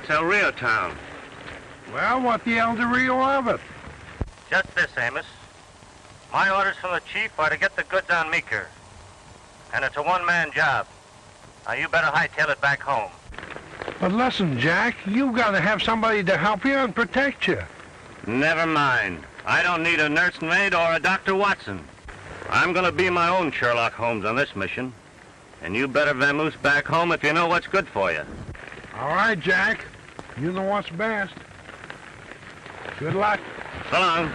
That's El Rio town. Well, what the hell do Rio of it? Just this, Amos. My orders from the chief are to get the goods on Meeker. And it's a one-man job. Now, you better hightail it back home. But listen, Jack, you gotta have somebody to help you and protect you. Never mind. I don't need a nursemaid or a Dr. Watson. I'm gonna be my own Sherlock Holmes on this mission. And you better vamoose back home if you know what's good for you. All right, Jack. You know what's best. Good luck. So long.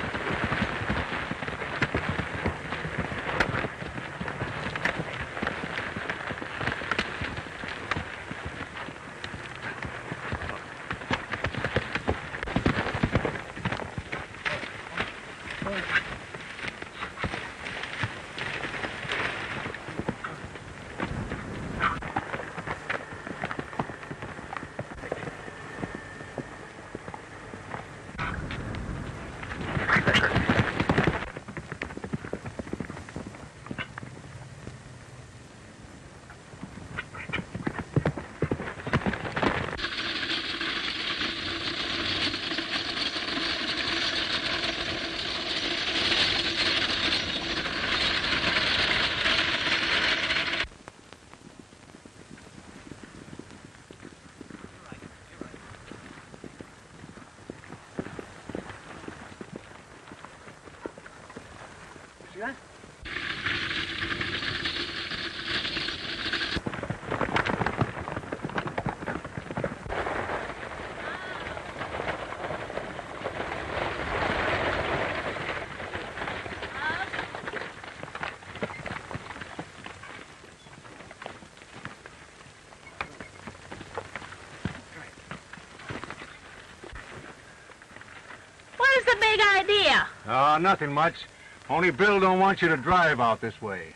Nothing much. Only Bill don't want you to drive out this way.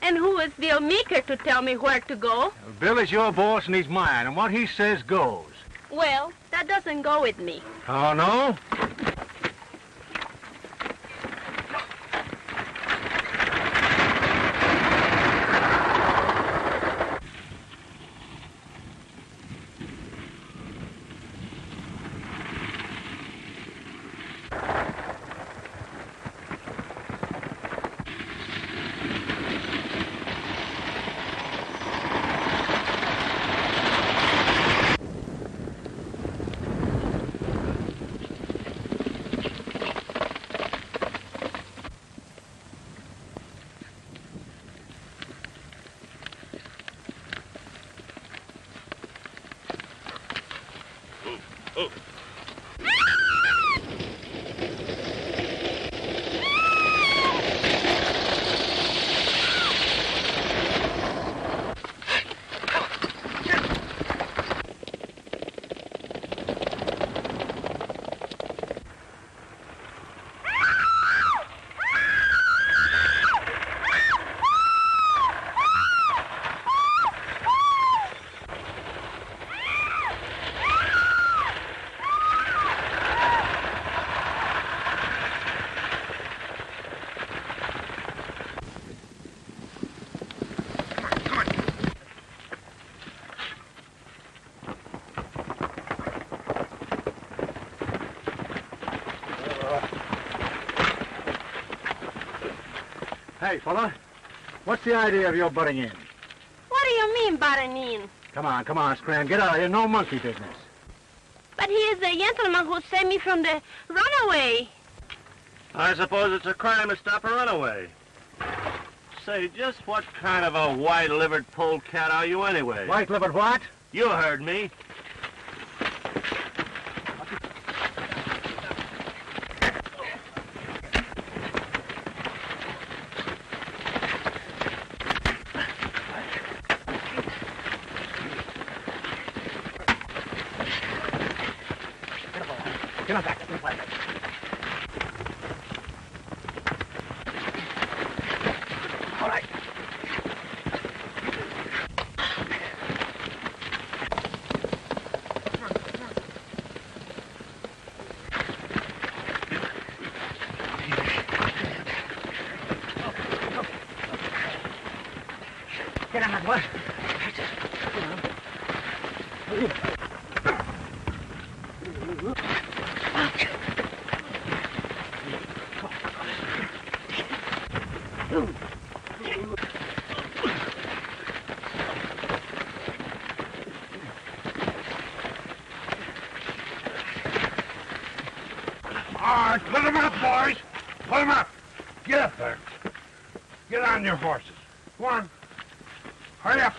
And who is Bill Meeker to tell me where to go? Bill is your boss and he's mine, and what he says goes. Well, that doesn't go with me. Oh, no? Hey, fella. What's the idea of your butting in? What do you mean, butting in? Come on, Scram. Get out of here. No monkey business. But he is the gentleman who saved me from the runaway. I suppose it's a crime to stop a runaway. Say, just what kind of a white-livered polecat are you anyway? White-livered what? You heard me. Get on back. All right. Get on that one. All right, put them up, boys. Put them up. Get up there. Get on your horses. Go on. Hurry up.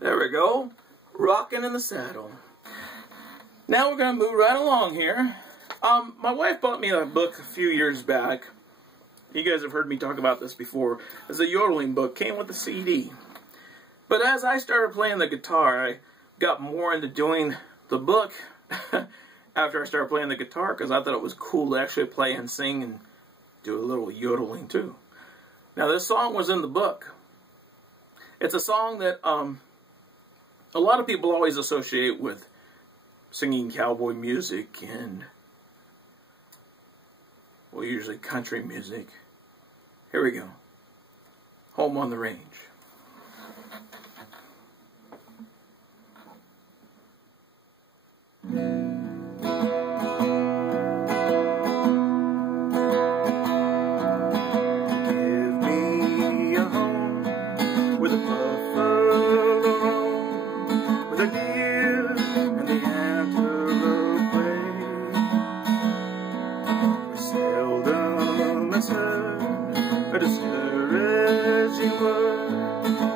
There we go. Rocking in the saddle. Now we're going to move right along here. My wife bought me a book a few years back. You guys have heard me talk about this before. It's a yodeling book. Came with a CD. But as I started playing the guitar, I got more into doing the book after I started playing the guitar because I thought it was cool to actually play and sing and do a little yodeling too. Now this song was in the book. It's a song that a lot of people always associate with singing cowboy music and, well, usually country music. Here we go. Home on the Range.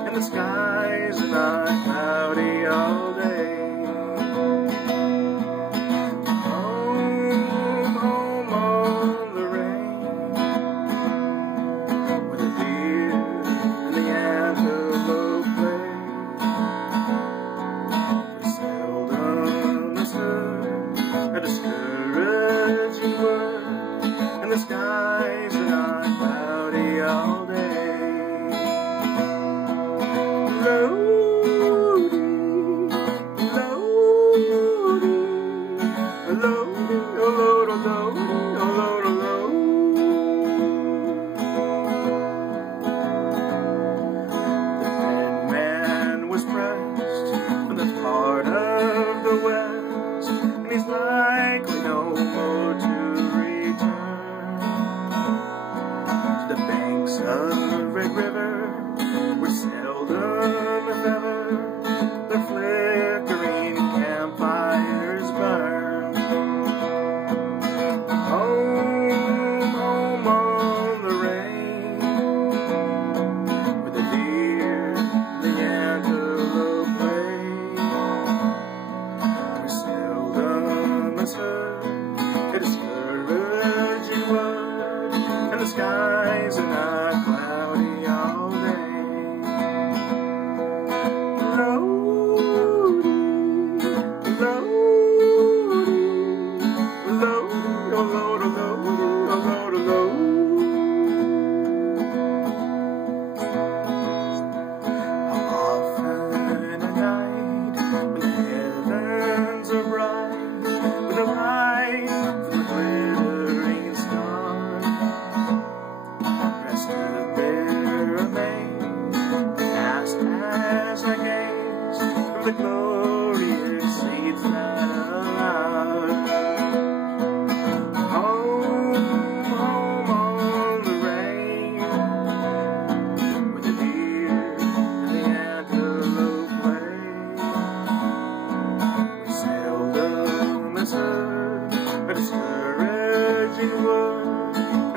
And the skies are not cloudy all day. Home, home on the range, where the deer and the antelope play. We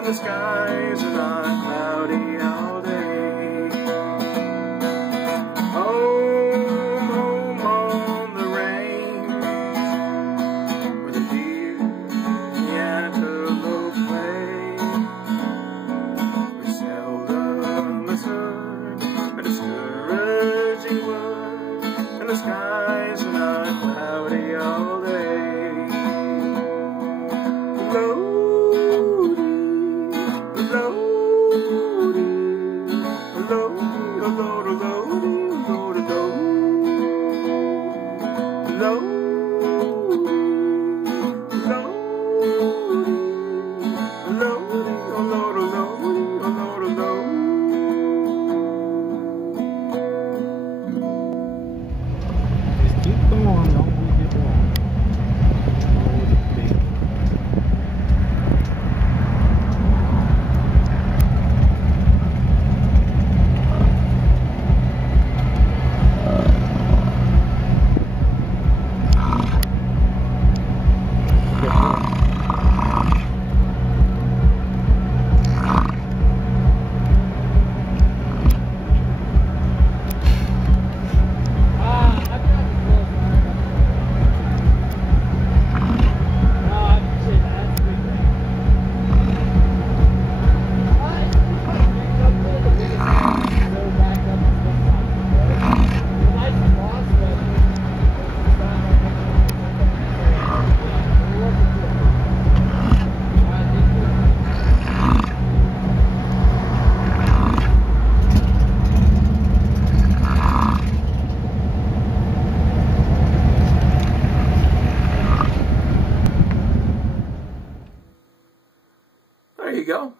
the skies are not cloudy all day. Home, home on the range, where the deer and the antelope play, where seldom is heard a discouraging word, and the skies are not cloudy all day. There you go.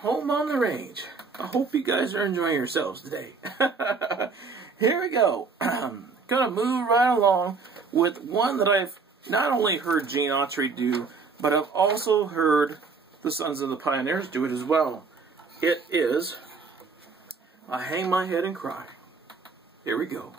Home on the range. I hope you guys are enjoying yourselves today. Here we go. Gonna move right along with one that I've not only heard Gene Autry do, but I've also heard the Sons of the Pioneers do it as well. It is I Hang My Head and Cry. Here we go.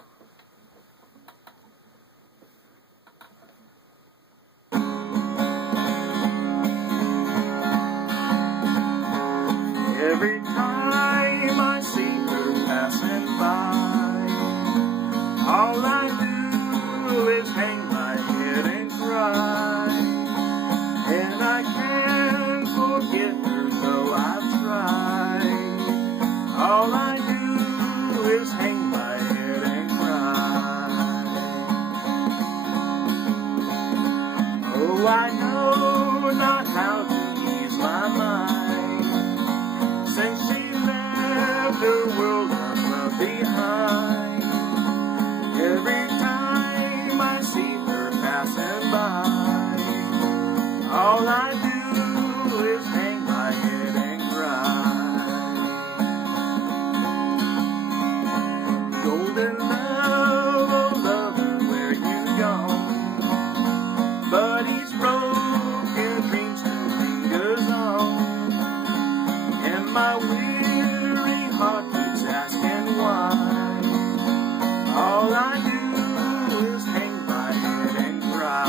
Every time I see her passing by, all I do is hang my head and cry. And I can't forget her though I've tried. All I do is hang my head and cry. Oh, I know not how to ease my mind, since she left her world of love behind. Every time I see her passing by, all I do is hang my head and cry. Golden love, oh lover, where you gone? Buddy's broken dreams still lingers on, and my weary heart keeps asking why. All I do is hang my head and cry.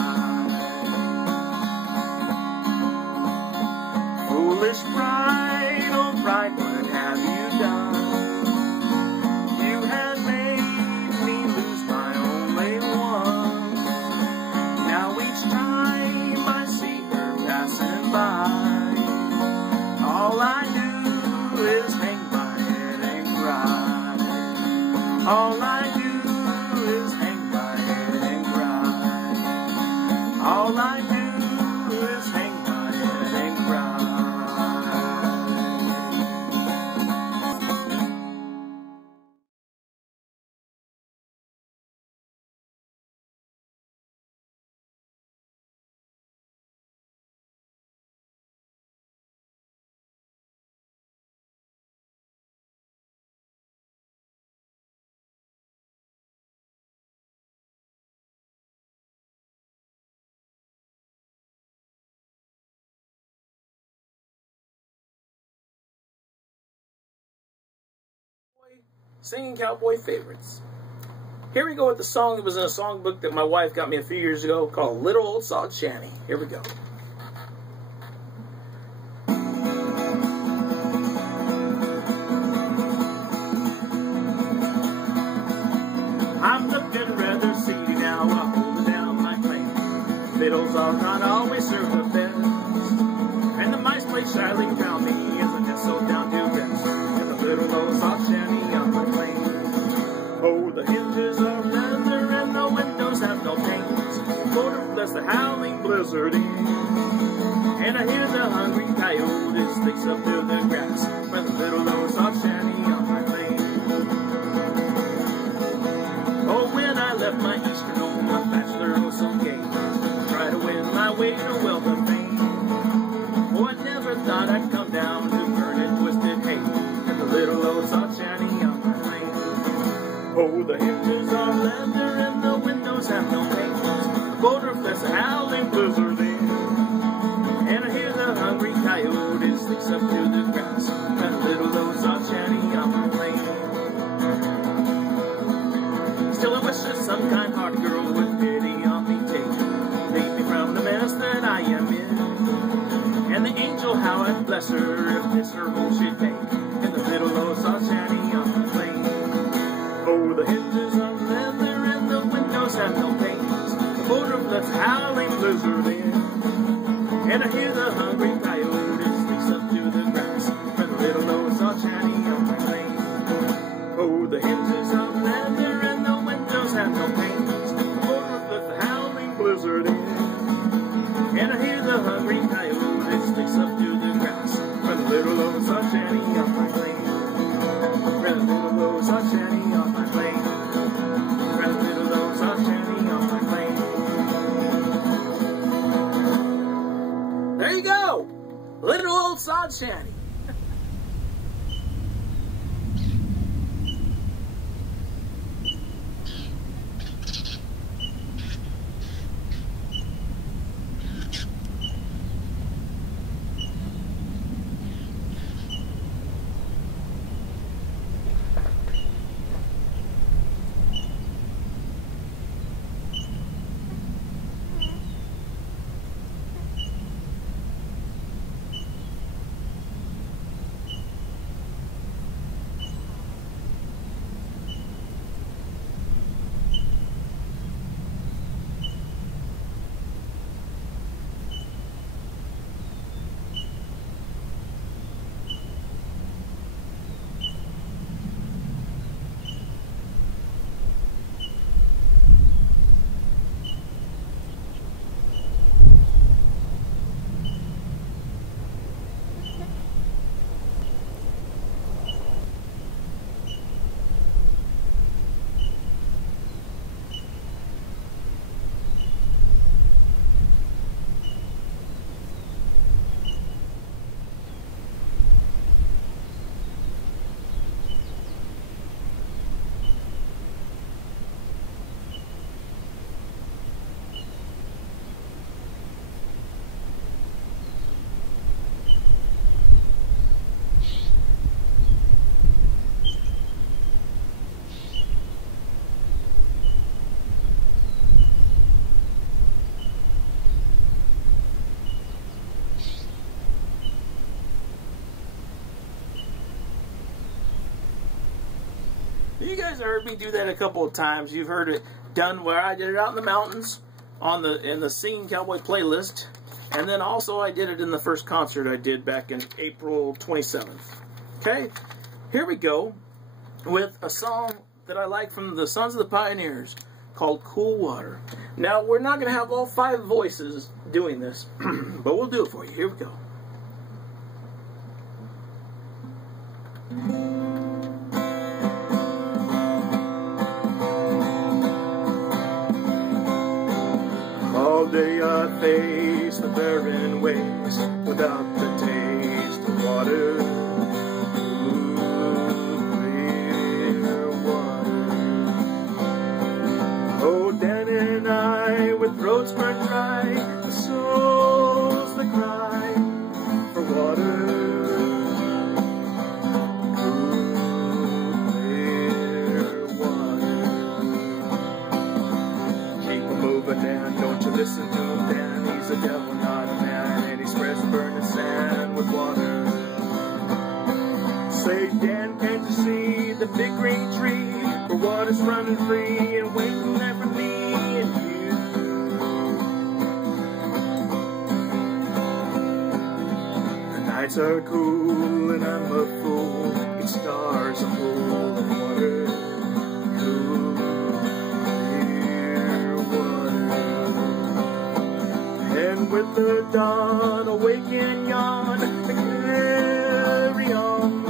Foolish pride, oh pride, what have you done? You have made me lose my only one. Now each time I see her passing by, all I do is hang my head and cry. All I do is hang my head and cry. All I do is hang my head and cry. Singing Cowboy favorites. Here we go with the song that was in a songbook that my wife got me a few years ago called Little Old Sod Shanty. Here we go. fiddles are not always served the best. And the mice play shyly round me as I nestle down to rest in the little old soft shanty on my plane. Oh, the hinges are leather and the windows have no panes. Lord bless the howling blizzard in. And I hear the hungry coyote sticks up through the grass by the little old soft shanty on my lane. Oh, when I left my eastern home, a bachelor oh so gay, try to win my way to wealth and fame. Oh, I never thought I'd come down to burning twisted hay in the little old soft shanty on my lane. Oh, the hinges are leather and the windows have no panes. The border flies a howling blizzard in. And I hear the hungry coyote sticks up to the grass and a little old soft shanty on my lane. Still I wish that some kind heart girl would pity on me, lead me from the mess that I am in. And the angel, how I'd bless her if this her home she'd make in the little old soft shanty on my lane. Oh, the hinges are leather and the windows have no panes. The border left howling blizzard in. And I hear the hungry coyote sticks up to the grass for the little old soft shanty on my lane. Oh, the hinges are leather and the windows have no panes. The border left the howling blizzard in. And I hear the hungry coyote sticks up to the grass for the little old soft shanty on my lane. For the little old soft shanty on my lane. For the little old soft shanty on my lane. There you go! Little old sod shanty. You guys have heard me do that a couple of times. You've heard it done where I did it out in the mountains in the Singing Cowboy playlist. And then also I did it in the first concert I did back in April 27th. Okay, here we go with a song that I like from the Sons of the Pioneers called Cool Water. Now, we're not going to have all 5 voices doing this, but we'll do it for you. Here we go. All day I face the barren ways without the taste of water. Clear water. Oh, Dan and I, with throats burnt dry, the souls that cry for water. Listen to him, Dan, he's a devil, not a man, and he spreads the burning sand with water. Say, Dan, can't you see the big green tree where water's running free and waiting there for me and you? nights are cool and I'm a fool. Each star's a pool of water, cool, clear water. And with the dawn, awake and yawn, and carry on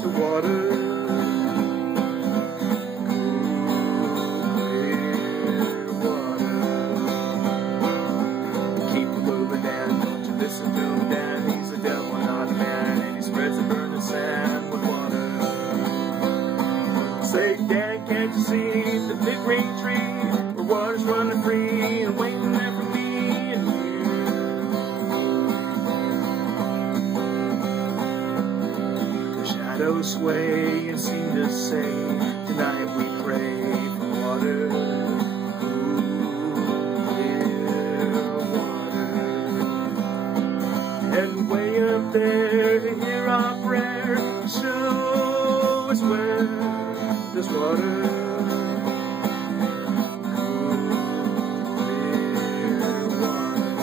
to water. Say, Dad, can't you see the big green tree where water's running free and waiting there for me and you? The shadows sway and seem to say, tonight we pray for water, cool, clear water. And way up there to hear our prayer, show us where this water, cool, clear water.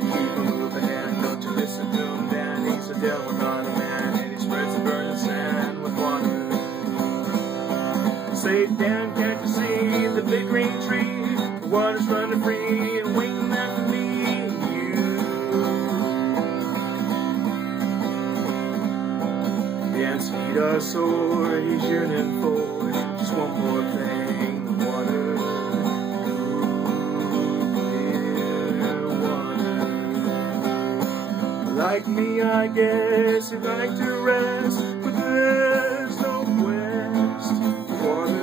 Keep him moving and don't you listen to him, Dan. He's a devil, not a man, and he spreads the burning sand with water. Say, Dan, can't you see the big green tree? The water's running free and waiting there for me and you. Dan's feet are sore, he's yearning for just one more thing, water, cool, clear water. Like me, I guess you like to rest, but there's no quest for water.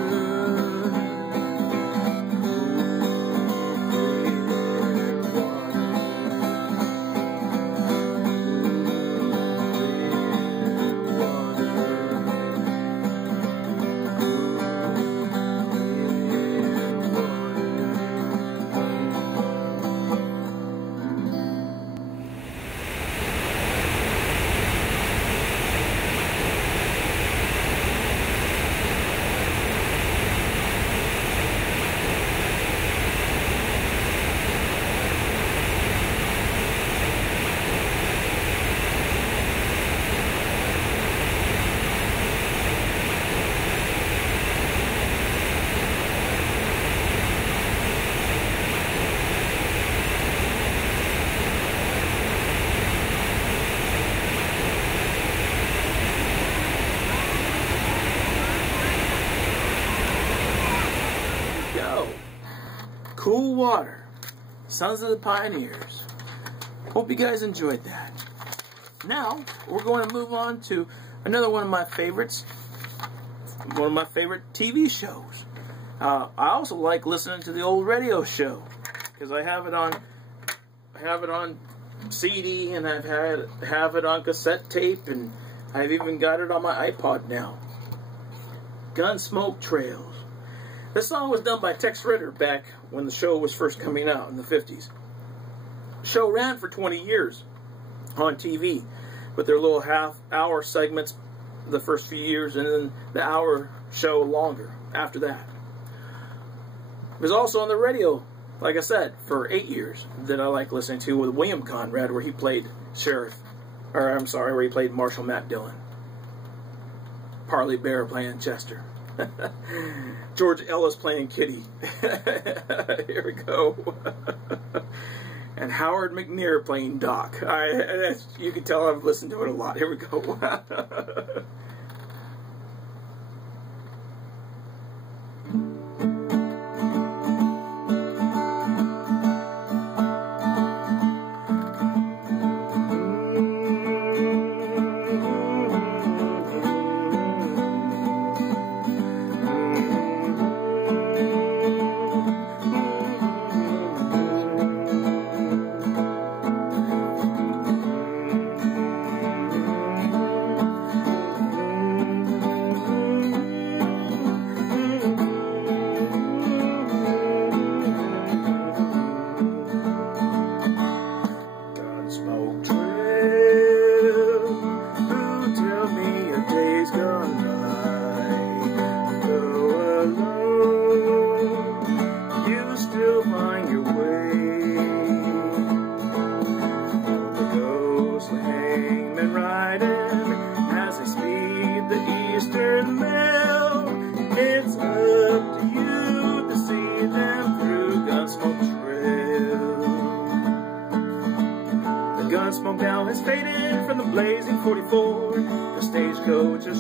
Cool Water, Sons of the Pioneers. Hope you guys enjoyed that. Now, we're going to move on to another one of my favorites, one of my favorite TV shows. I also like listening to the old radio show, because I have it on CD, and have it on cassette tape, and I've even got it on my iPod now. Gunsmoke Trails. This song was done by Tex Ritter back when the show was first coming out in the 50s. The show ran for 20 years on TV, with their little half-hour segments the first few years, and then the hour show longer after that. It was also on the radio, like I said, for 8 years that I like listening to, with William Conrad, where he played where he played Marshal Matt Dillon. Parley Bear playing Chester. George Ellis playing Kitty. Here we go. And Howard McNear playing Doc. You can tell I've listened to it a lot. Here we go.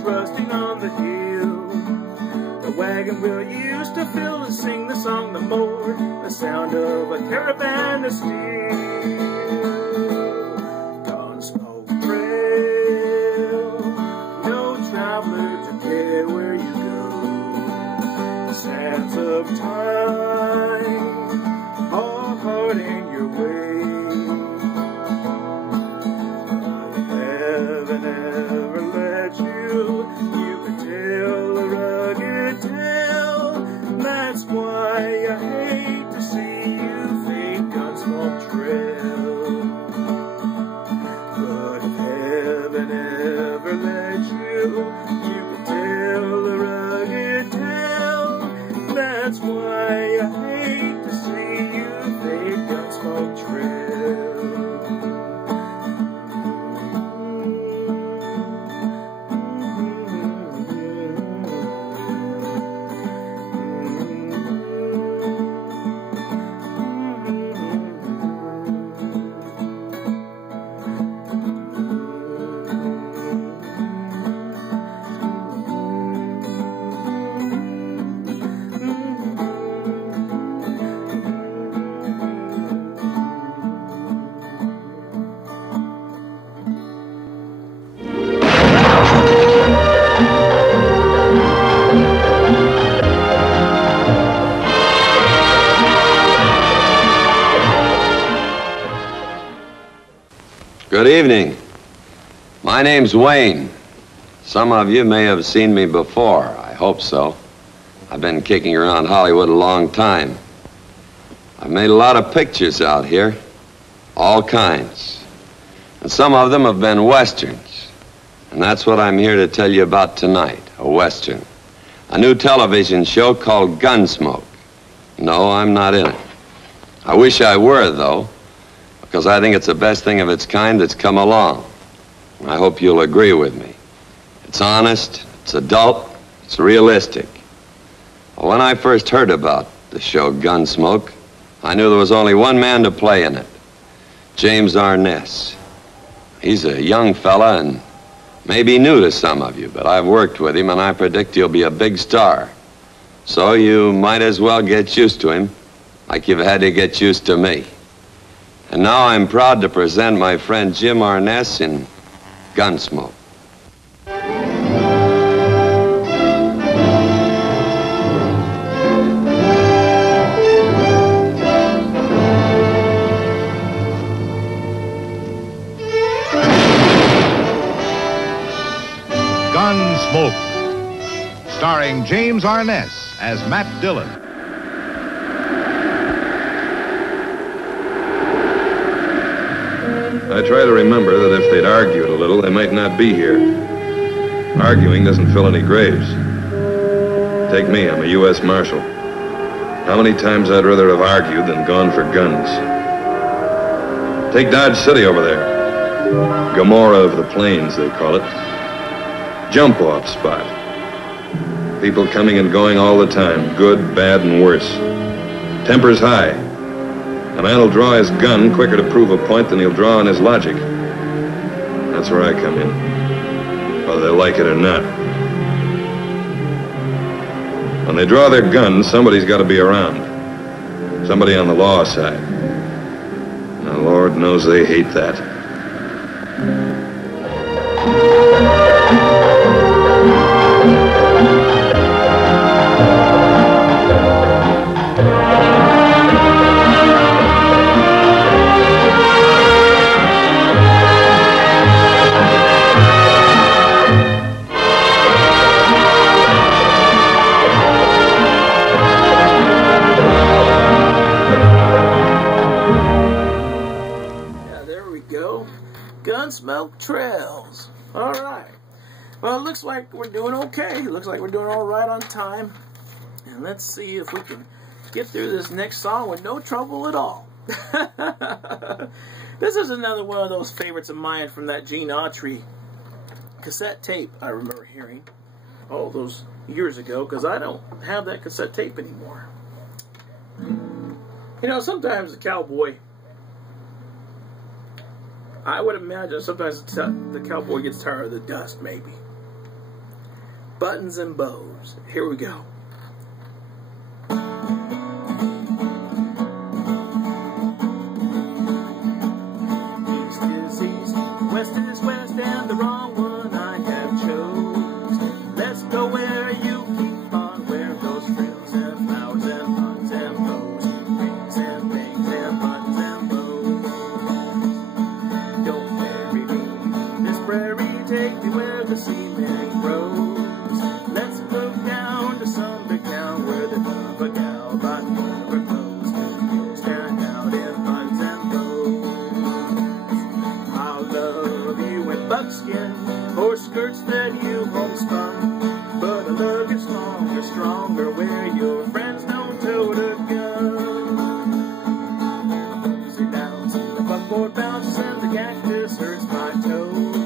rusting on the hill. The wagon wheel used to fill and sing the song the more, the sound of a caravan of steel. Gunsmoke trail, no traveler to care where you go. The sands of time are hard in your way. But heaven never let you can tell a rugged tale. That's why I hate to see you fade Gunsmoke trail. But if heaven ever let you can tell a rugged tale. That's why I hate to see you fade Gunsmoke trail. Good evening. My name's Wayne. Some of you may have seen me before. I hope so. I've been kicking around Hollywood a long time. I've made a lot of pictures out here, all kinds. And some of them have been westerns. And that's what I'm here to tell you about tonight, a western. A new television show called Gunsmoke. No, I'm not in it. I wish I were, though, because I think it's the best thing of its kind that's come along. I hope you'll agree with me. It's honest, it's adult, it's realistic. Well, when I first heard about the show Gunsmoke, I knew there was only one man to play in it, James Arness. He's a young fella and maybe new to some of you, but I've worked with him and I predict he'll be a big star. So you might as well get used to him like you've had to get used to me. And now I'm proud to present my friend Jim Arness in Gunsmoke. Gunsmoke, starring James Arness as Matt Dillon. I try to remember that if they'd argued a little, they might not be here. Arguing doesn't fill any graves. Take me, I'm a U.S. Marshal. How many times I'd rather have argued than gone for guns. Take Dodge City over there. Gomorrah of the Plains, they call it. Jump-off spot. People coming and going all the time, good, bad, and worse. Tempers high. A man will draw his gun quicker to prove a point than he'll draw on his logic. That's where I come in, whether they like it or not. When they draw their guns, somebody's got to be around. Somebody on the law side. Now, Lord knows they hate that. Gunsmoke Trails. All right. Well, it looks like we're doing okay. It looks like we're doing all right on time. And let's see if we can get through this next song with no trouble at all. This is another one of those favorites of mine from that Gene Autry cassette tape I remember hearing all those years ago, because I don't have that cassette tape anymore. You know, sometimes the cowboy, I would imagine sometimes the cowboy gets tired of the dust, maybe. Buttons and Bows. Here we go. East is east, west is west, and the wrong one I have chose. Let's go where you keep on, where those frills and flowers and buttons and bows, rings and things and buttons and bows. Don't bury me, this prairie, take me where the cement grows. Let's move down to some big town where they love a gal, but never close. You'll stand out in buttons and bows. I'll love you in buckskin or skirts that you homespun, but I love you stronger where your friends don't tote a gun. Sit down, the buckboard bounces and the cactus hurts my toes.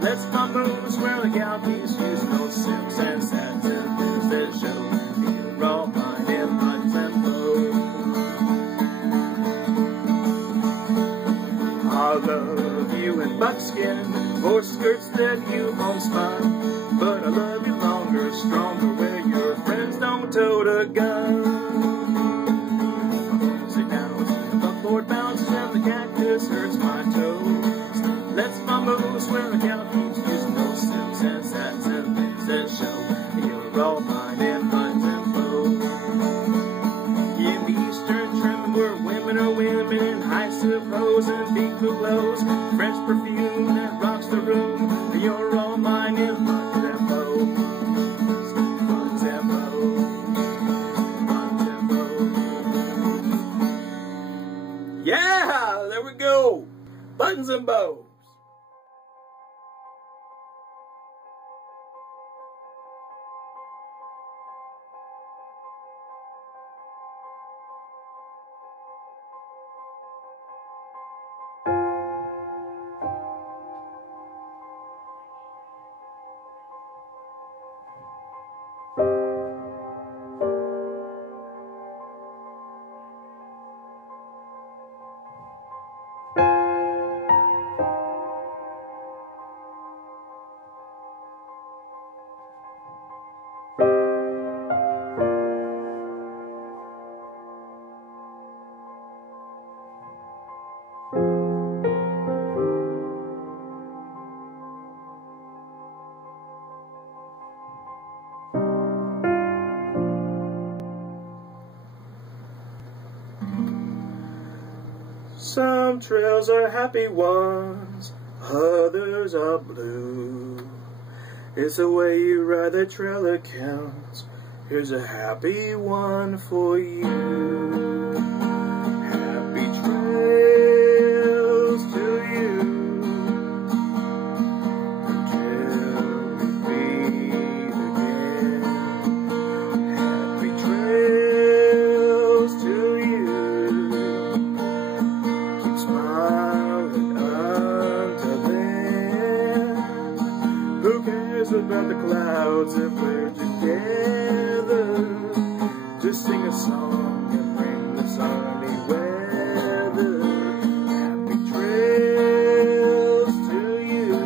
Let's moose where the gal keeps using those sims and sats and things that show you're all mine in buttons and bows. I'll love you in buckskin or skirts that you homespun, but I love you stronger where your friends don't tote a gun. Sit down, the buckboard bounces and the cactus hurts my toes. Let's moose where the gal keeps using those sims and sats and things that show you're all mine in buttons and bows. In the eastern trim where women are women in high silk hose and big blue blows, French perfume that rocks the room, you're all mine in buttons and bows. Buttons and bows. Buttons and bows. Yeah, there we go. Buttons and bows. Some trails are happy ones, others are blue. It's the way you ride the trail that counts. Here's a happy one for you. Happy trails to you until we meet again. Happy trails to you. Smiling until then. Who cares about the clouds if we're together? Just sing a song and bring the sunny weather. Happy trails to you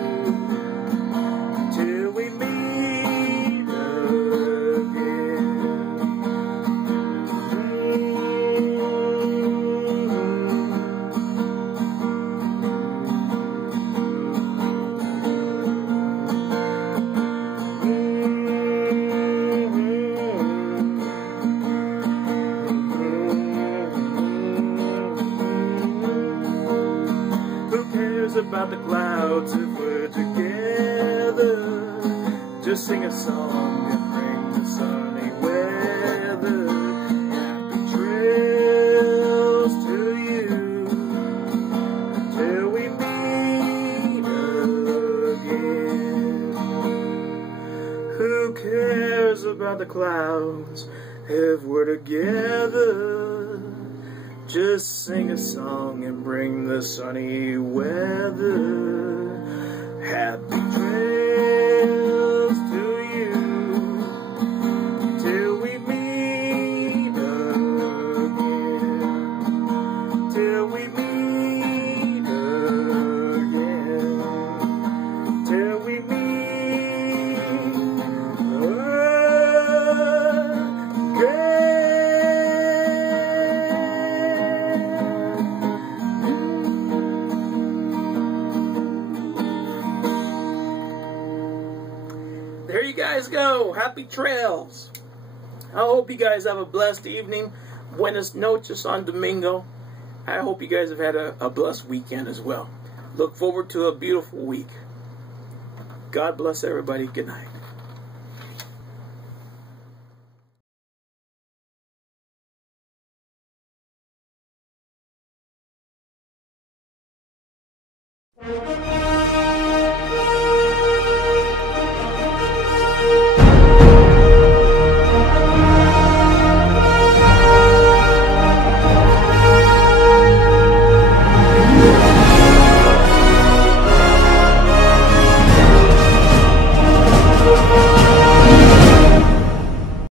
till we meet again. About the clouds if we're together. Just sing a song and bring the sunny weather. Happy trails to you until we meet again. Who cares about the clouds if we're together? Just sing a song and bring the sunny weather. Happy trails to you till we meet again. Till we meet again. Till we meet again. guys go. Happy trails. I hope you guys have a blessed evening. Buenas noches on Domingo. I hope you guys have had a blessed weekend as well. Look forward to a beautiful week. God bless everybody. Good night.